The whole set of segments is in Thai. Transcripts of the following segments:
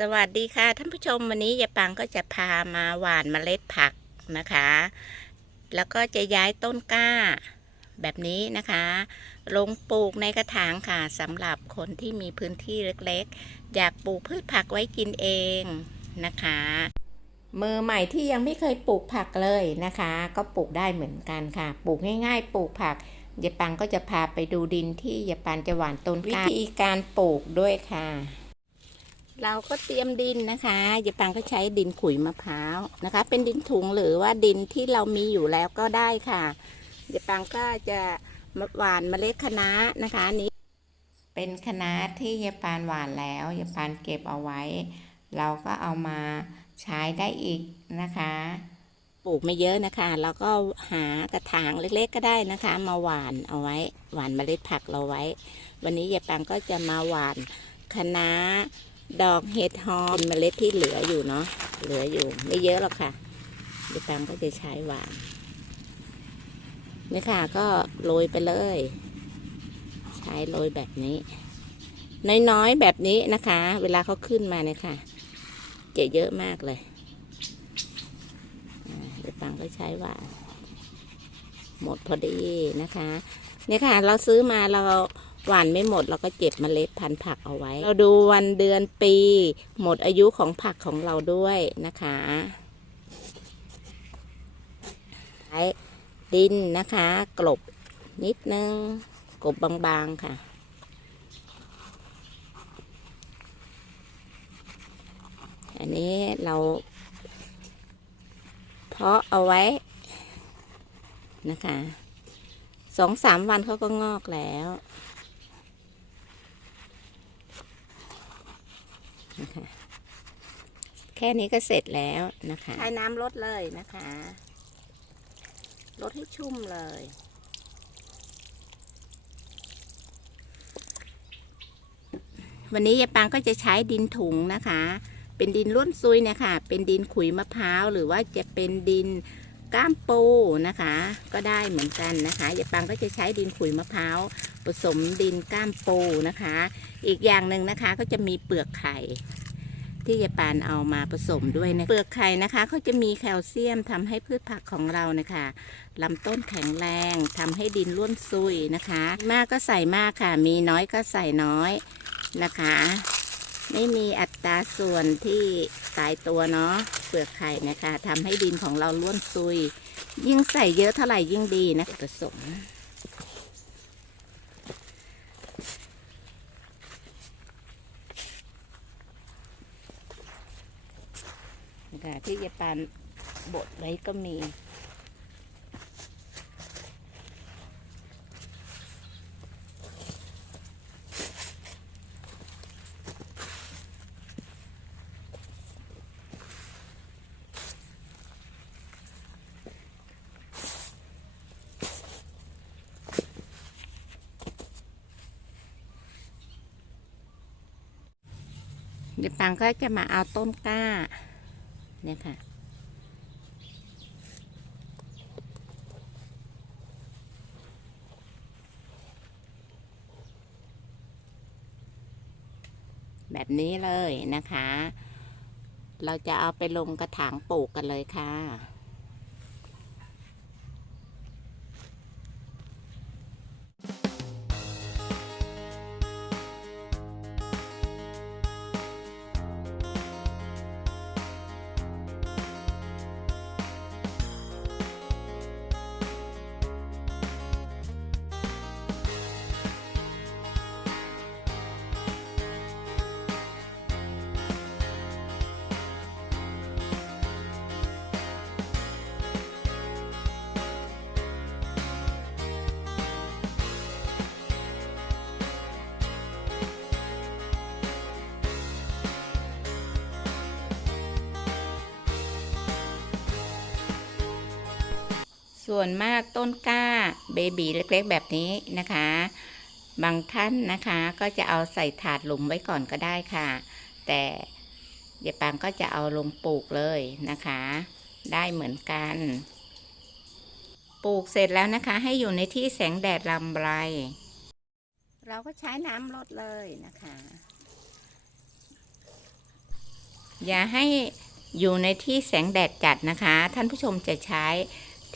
สวัสดีค่ะท่านผู้ชมวันนี้ยายปังก็จะพามาหว่านเมล็ดผักนะคะ แล้วก็จะย้ายต้นกล้าแบบนี้นะคะ ลงปลูกในกระถางค่ะสำหรับคนที่มีพื้นที่เล็กๆ อยากปลูกพืชผักไว้กินเองนะคะ มือใหม่ที่ยังไม่เคยปลูกผักเลยนะคะ ก็ปลูกได้เหมือนกันค่ะ ปลูกง่าย ๆ ปลูกผักยายปังก็จะพาไปดูดินที่ยายปังจะหว่านต้นกล้าวิธีการปลูกด้วยค่ะ เราก็เตรียมดินนะคะยายปังก็ใช้ดินขุยมะพร้าวนะคะ เป็นดินถุงหรือว่าดินที่เรามีอยู่แล้วก็ได้ค่ะยายปังก็จะมาหว่านเมล็ดคะน้านะคะอันนี้ เป็นคะน้าที่ยายปานหว่านแล้วยายปานเก็บเอาไว้ เราก็เอามาใช้ได้อีกนะคะ ปลูกไม่เยอะนะคะแล้วก็หากระถางเล็กๆก็ได้นะคะ มาหว่านเอาไว้ หว่านเมล็ดผักเราไว้ วันนี้ยายปังก็จะมาหว่านคะน้า ดอกเห็ดหอมเมล็ดที่เหลืออยู่เนาะเหลืออยู่ ไม่เยอะหรอกค่ะเดี๋ยวตังก็จะใช้หวานนี่ค่ะก็โรยไปเลย ใช้โรยแบบนี้ น้อยๆแบบนี้นะคะ เวลาเขาขึ้นมาเนี่ยค่ะจะเยอะมากเลยเดี๋ยวตังก็ใช้หวานหมดพอดีนะคะ เนี่ยค่ะ เราซื้อมาเรา หวานไม่หมดเราก็เก็บเมล็ดพันธุ์ผักเอาไว้ เราดูวันเดือนปี หมดอายุของผักของเราด้วยนะคะใช้ดินนะคะ กลบนิดนึง กลบบางๆค่ะอันนี้เราเพาะเอาไว้นะคะสองสามวันเขาก็งอกแล้ว นะคะ แค่นี้ก็เสร็จแล้วนะคะใช้น้ำลดเลยนะคะลดให้ชุ่มเลย วันนี้ยายปังก็จะใช้ดินถุงนะคะ เป็นดินล้วนซุยเนี่ยค่ะ เป็นดินขุยมะพร้าวหรือว่าจะเป็นดิน ก้ามปูนะคะ ก็ได้เหมือนกันนะคะยายปังก็จะใช้ดินขุยมะพร้าวผสมดินก้ามปูนะคะ อีกอย่างหนึ่งนะคะก็จะมีเปลือกไข่ที่ยายปานเอามาผสมด้วยนะเปลือกไข่นะคะเขาจะมีแคลเซียมทำให้พืชผักของเรานะคะลำต้นแข็งแรงทำให้ดินร่วนซุยนะคะ มากก็ใส่มากค่ะ มีน้อยก็ใส่น้อยนะคะ ไม่มีอัตราส่วนที่ตายตัวเนาะเปลือกไข่นะคะทำให้ดินของเราร่วนซุย ยิ่งใส่เยอะเท่าไหร่ยิ่งดีนะผสมนะคะที่ยายปานบดไว้ก็มี ดี๋ยวปังก็จะมาเอาต้นกล้า เนี่ยค่ะ แบบนี้เลยนะคะ เราจะเอาไปลงกระถางปลูกกันเลยค่ะ ส่วนมากต้นกล้าเบบีเล็กๆแบบนี้นะคะ บางท่านนะคะก็จะเอาใส่ถาดหลุมไว้ก่อนก็ได้ค่ะ แต่ยายปางก็จะเอาลงปลูกเลยนะคะ ได้เหมือนกัน ปลูกเสร็จแล้วนะคะ ให้อยู่ในที่แสงแดดลำไร เราก็ใช้น้ำลดเลยนะคะ อย่าให้อยู่ในที่แสงแดดจัดนะคะ ท่านผู้ชมจะใช้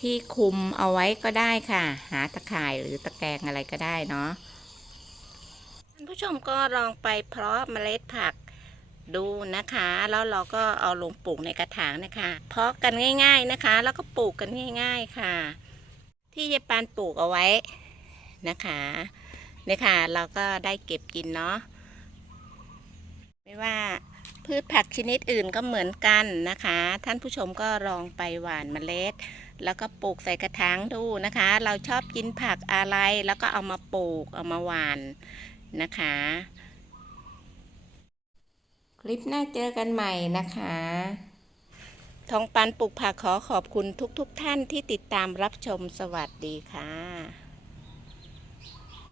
ที่คุมเอาไว้ก็ได้ค่ะ หาตะข่ายหรือตะแกรงอะไรก็ได้เนาะท่านผู้ชมก็ลองไปเพาะเมล็ดผักดูนะคะ แล้วเราก็เอาลงปลูกในกระถางนะคะเพาะกันง่าย ๆนะคะ แล้วก็ปลูกกันง่าย ๆค่ะ ที่ยายปานปลูกเอาไว้นะคะเนี่ยค่ะ เราก็ได้เก็บกินเนาะไม่ว่า พืชผักชนิดอื่นก็เหมือนกันนะคะ ท่านผู้ชมก็ลองไปหว่านเมล็ด แล้วก็ปลูกใส่กระถางดูนะคะ เราชอบกินผักอะไรแล้วก็เอามาปลูกเอามาหว่านนะคะ คลิปหน้าเจอกันใหม่นะคะทองปันปลูกผักขอขอบคุณทุกๆทท่านที่ติดตามรับชมสวัสดีค่ะ